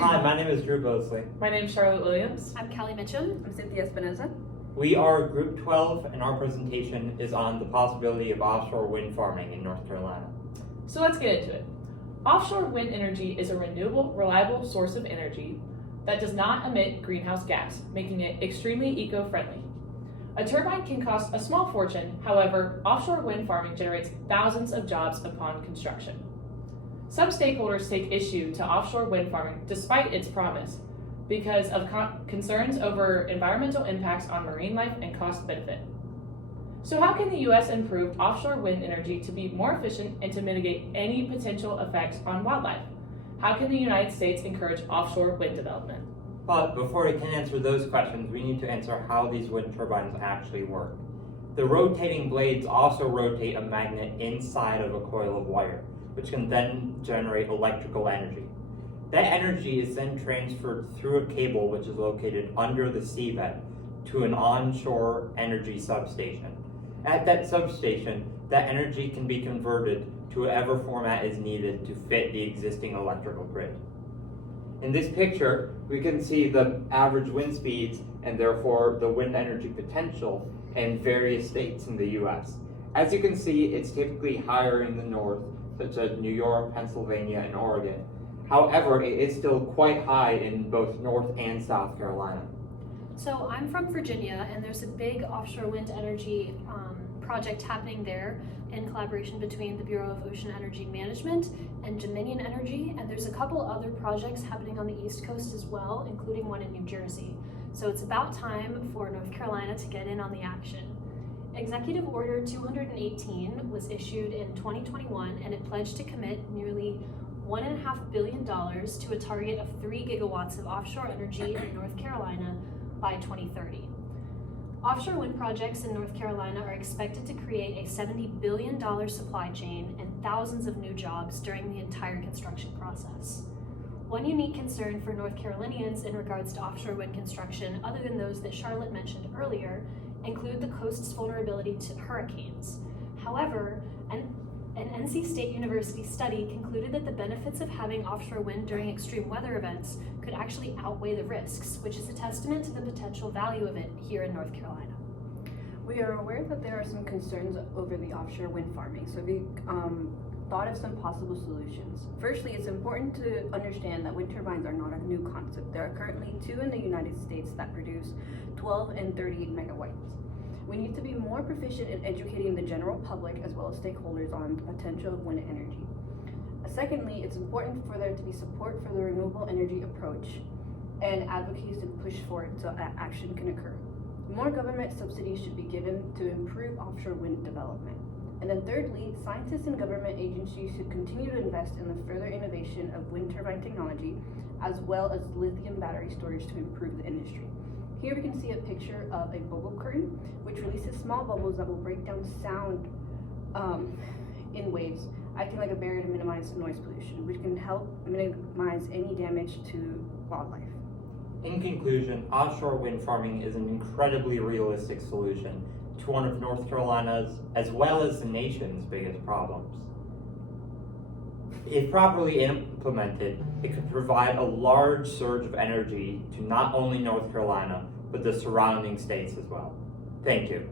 Hi, my name is Drew Bosley. My name's Charlotte Williams. I'm Callie Mitchum. I'm Cynthia Espinoza. We are Group 12, and our presentation is on the possibility of offshore wind farming in North Carolina. So let's get into it. Offshore wind energy is a renewable, reliable source of energy that does not emit greenhouse gas, making it extremely eco-friendly. A turbine can cost a small fortune, however, offshore wind farming generates thousands of jobs upon construction. Some stakeholders take issue to offshore wind farming despite its promise because of concerns over environmental impacts on marine life and cost benefit. So how can the U.S. improve offshore wind energy to be more efficient and to mitigate any potential effects on wildlife? How can the United States encourage offshore wind development? But before we can answer those questions, we need to answer how these wind turbines actually work. The rotating blades also rotate a magnet inside of a coil of wire, which can then generate electrical energy. That energy is then transferred through a cable which is located under the seabed to an onshore energy substation. At that substation, that energy can be converted to whatever format is needed to fit the existing electrical grid. In this picture, we can see the average wind speeds and therefore the wind energy potential in various states in the US. As you can see, it's typically higher in the north, such as New York, Pennsylvania, and Oregon. However, it is still quite high in both North and South Carolina. So I'm from Virginia, and there's a big offshore wind energy project happening there in collaboration between the Bureau of Ocean Energy Management and Dominion Energy, and there's a couple other projects happening on the East Coast as well, including one in New Jersey. So it's about time for North Carolina to get in on the action. Executive Order 218 was issued in 2021, and it pledged to commit nearly $1.5 billion to a target of 3 gigawatts of offshore energy in North Carolina by 2030. Offshore wind projects in North Carolina are expected to create a $70 billion supply chain and thousands of new jobs during the entire construction process. One unique concern for North Carolinians in regards to offshore wind construction, other than those that Charlotte mentioned earlier, include the coast's vulnerability to hurricanes. However, an NC State University study concluded that the benefits of having offshore wind during extreme weather events could actually outweigh the risks, which is a testament to the potential value of it here in North Carolina. We are aware that there are some concerns over the offshore wind farming, so we thought of some possible solutions. Firstly, it's important to understand that wind turbines are not a new concept. There are currently 2 in the United States that produce 12 and 30 megawatts. We need to be more proficient in educating the general public as well as stakeholders on the potential of wind energy. Secondly, it's important for there to be support for the renewable energy approach and advocacy to push for it so that action can occur. More government subsidies should be given to improve offshore wind development. And then thirdly, scientists and government agencies should continue to invest in the further innovation of wind turbine technology as well as lithium battery storage to improve the industry. Here we can see a picture of a bubble curtain, which releases small bubbles that will break down sound in waves, acting like a barrier to minimize noise pollution, which can help minimize any damage to wildlife. In conclusion, offshore wind farming is an incredibly realistic solution to one of North Carolina's, as well as the nation's, biggest problems. If properly implemented, it could provide a large surge of energy to not only North Carolina, but the surrounding states as well. Thank you.